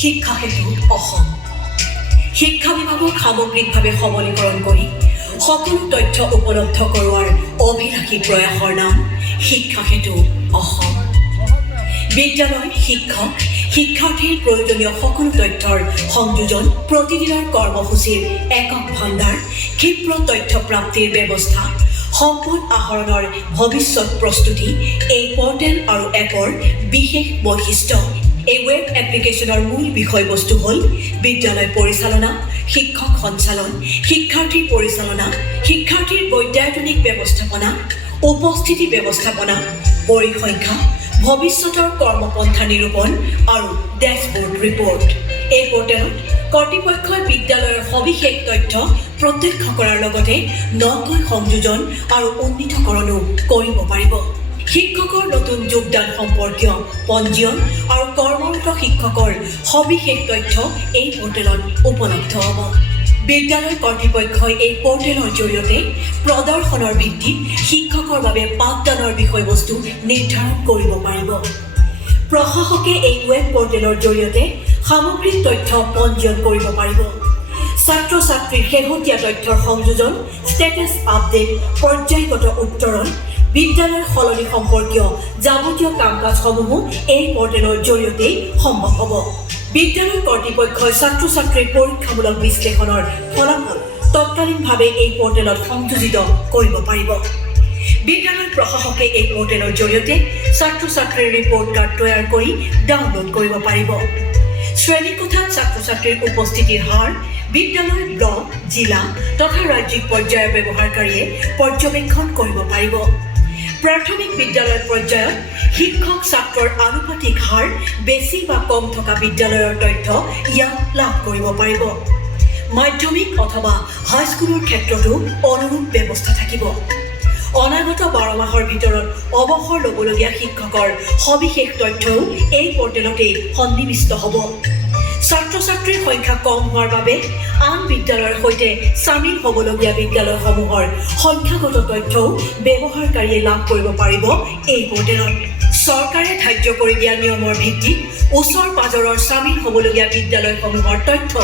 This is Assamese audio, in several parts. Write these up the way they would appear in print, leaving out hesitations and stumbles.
শিক্ষা সেতু অসম শিক্ষা বিভাগক সামগ্ৰিকভাৱে সবলীকৰণ কৰি সকলো তথ্য উপলব্ধ কৰোৱাৰ অভিলাষী প্ৰয়াসৰ নাম শিক্ষা সেতু অসম। বিদ্যালয় শিক্ষক শিক্ষাৰ্থীৰ প্ৰয়োজনীয় সকলো তথ্যৰ সংযোজন, প্ৰতিদিনৰ কৰ্মসূচীৰ একক ভাণ্ডাৰ, ক্ষীপ্ৰ তথ্য প্ৰাপ্তিৰ ব্যৱস্থা, সম্পদ আহৰণৰ ভৱিষ্যত প্ৰস্তুতি এই পৰ্টেল আৰু এপৰ বিশেষ বৈশিষ্ট্য। এই ৱেব এপ্লিকেশ্যনৰ মূল বিষয়বস্তু হ'ল বিদ্যালয় পৰিচালনা, শিক্ষক সঞ্চালন, শিক্ষাৰ্থী পৰিচালনা, শিক্ষাৰ্থীৰ বৈদ্যায়তনিক ব্যৱস্থাপনা, উপস্থিতি ব্যৱস্থাপনা, পৰিসংখ্যা, ভৱিষ্যতৰ কৰ্মপন্থা নিৰূপণ আৰু ডেছবৰ্ড ৰিপৰ্ট। এই পৰ্টেলত কৰ্তৃপক্ষই বিদ্যালয়ৰ সবিশেষ তথ্য প্ৰত্যক্ষ কৰাৰ লগতে নকৈ সংযোজন আৰু উন্নীতকৰণো কৰিব পাৰিব। শিক্ষকৰ নতুন যোগদান সম্পৰ্কীয় পঞ্জীয়ন আৰু কৰ্মৰত শিক্ষকৰ সবিশেষ তথ্য এই পৰ্টেলত উপলব্ধ হ'ব। বিদ্যালয় কৰ্তৃপক্ষই এই পৰ্টেলৰ জৰিয়তে প্ৰদৰ্শনৰ ভিত্তিত শিক্ষকৰ বাবে পাঠদানৰ বিষয়বস্তু নিৰ্ধাৰণ কৰিব পাৰিব। প্ৰশাসকে এই ৱেব পৰ্টেলৰ জৰিয়তে সামগ্ৰিক তথ্য পঞ্জীয়ন কৰিব পাৰিব। ছাত্ৰ ছাত্ৰীৰ শেহতীয়া তথ্যৰ সংযোজন, ষ্টেটাছ আপডেট, পৰ্যায়গত উত্তৰণ, বিদ্যালয়ৰ সলনি সম্পৰ্কীয় যাৱতীয় কাম কাজসমূহো এই পৰ্টেলৰ জৰিয়তেই সম্ভৱ হ'ব। বিদ্যালয় কৰ্তৃপক্ষই ছাত্ৰ ছাত্ৰীৰ পৰীক্ষামূলক বিশ্লেষণৰ ফলাফল তৎকালীনভাৱে এই পৰ্টেলত সংযোজিত কৰিব পাৰিব। বিদ্যালয় প্ৰশাসকে এই পৰ্টেলৰ জৰিয়তে ছাত্ৰ ছাত্ৰীৰ ৰিপৰ্ট কাৰ্ড তৈয়াৰ কৰি ডাউনলোড কৰিব পাৰিব। শ্ৰেণীকোঠাত ছাত্ৰ ছাত্ৰীৰ উপস্থিতিৰ হাৰ বিদ্যালয়, ব্লক, জিলা তথা ৰাজ্যিক পৰ্যায়ৰ ব্যৱহাৰকাৰীয়ে পৰ্যবেক্ষণ কৰিব পাৰিব। প্ৰাথমিক বিদ্যালয় পৰ্যায়ত শিক্ষক ছাত্ৰৰ আনুপাতিক হাৰ বেছি বা কম থকা বিদ্যালয়ৰ তথ্য ইয়াত লাভ কৰিব পাৰিব। মাধ্যমিক অথবা হাইস্কুলৰ ক্ষেত্ৰতো অনুৰূপ ব্যৱস্থা থাকিব। অনাগত 12 মাহৰ ভিতৰত অৱসৰ ল'বলগীয়া শিক্ষকৰ সবিশেষ তথ্যও এই পৰ্টেলতেই সন্নিৱিষ্ট হ'ব। ছাত্ৰ ছাত্ৰীৰ সংখ্যা কম হোৱাৰ বাবে আন বিদ্যালয়ৰ সৈতে চামিল হ'বলগীয়া বিদ্যালয়সমূহৰ সংখ্যাগত তথ্যও ব্যৱহাৰকাৰীয়ে লাভ কৰিব পাৰিব এই পৰ্টেলত। চৰকাৰে ধাৰ্য কৰি দিয়া নিয়মৰ ভিত্তিত ওচৰ পাজৰৰ চামিল হ'বলগীয়া বিদ্যালয়সমূহৰ তথ্য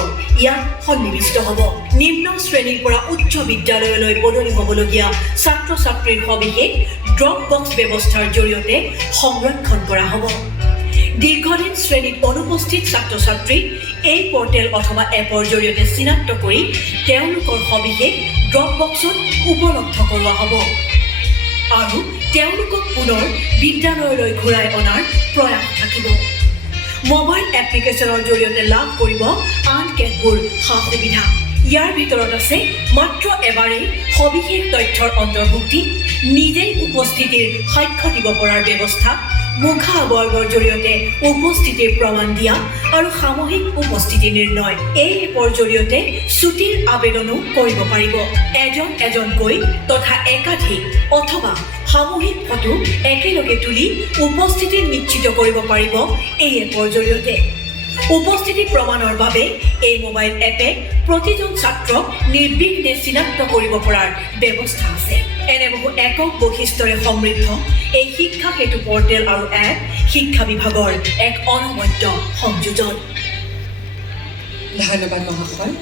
ইয়াত সন্নিৱিষ্ট হ'ব। নিম্ন শ্ৰেণীৰ পৰা উচ্চ বিদ্যালয়লৈ বদলি হ'বলগীয়া ছাত্ৰ ছাত্ৰীৰ সবিশেষ ড্ৰপ বক্স ব্যৱস্থাৰ জৰিয়তে সংৰক্ষণ কৰা হ'ব। দীৰ্ঘদিন শ্ৰেণীত অনুপস্থিত ছাত্ৰ ছাত্ৰীক এই পৰ্টেল অথবা এপৰ জৰিয়তে চিনাক্ত কৰি তেওঁলোকৰ সবিশেষ ড্ৰপ বক্সত উপলব্ধ কৰোৱা হ'ব আৰু তেওঁলোকক পুনৰ বিদ্যালয়লৈ ঘূৰাই অনাৰ প্ৰয়াস থাকিব। মোবাইল এপ্লিকেশ্যনৰ জৰিয়তে লাভ কৰিব আন কেতবোৰ সা-সুবিধা। ইয়াৰ ভিতৰত আছে মাত্ৰ এবাৰেই সবিশেষ তথ্যৰ অন্তৰ্ভুক্তি, নিজেই উপস্থিতিৰ সাক্ষ্য দিব পৰাৰ ব্যৱস্থা, মুখা আৱয়ৱৰ জৰিয়তে উপস্থিতিৰ প্ৰমাণ দিয়া আৰু সামূহিক উপস্থিতি নিৰ্ণয়। এই এপৰ জৰিয়তে ছুটিৰ আবেদনো কৰিব পাৰিব। এজন এজনকৈ তথা একাধিক অথবা সামূহিক ফটো একেলগে তুলি উপস্থিতি নিশ্চিত কৰিব পাৰিব এই এপৰ জৰিয়তে। উপস্থিতি প্ৰমাণৰ বাবে এই মোবাইল এপে প্ৰতিজন ছাত্ৰক নিৰ্বিঘ্নে চিনাক্ত কৰিব পৰাৰ ব্যৱস্থা আছে। এনে বহু একক বৈশিষ্ট্যৰে সমৃদ্ধ এই শিক্ষা সেতু পৰ্টেল আৰু এপ শিক্ষা বিভাগৰ এক অনবদ্য সংযোজন। ধন্যবাদ মহাশয়।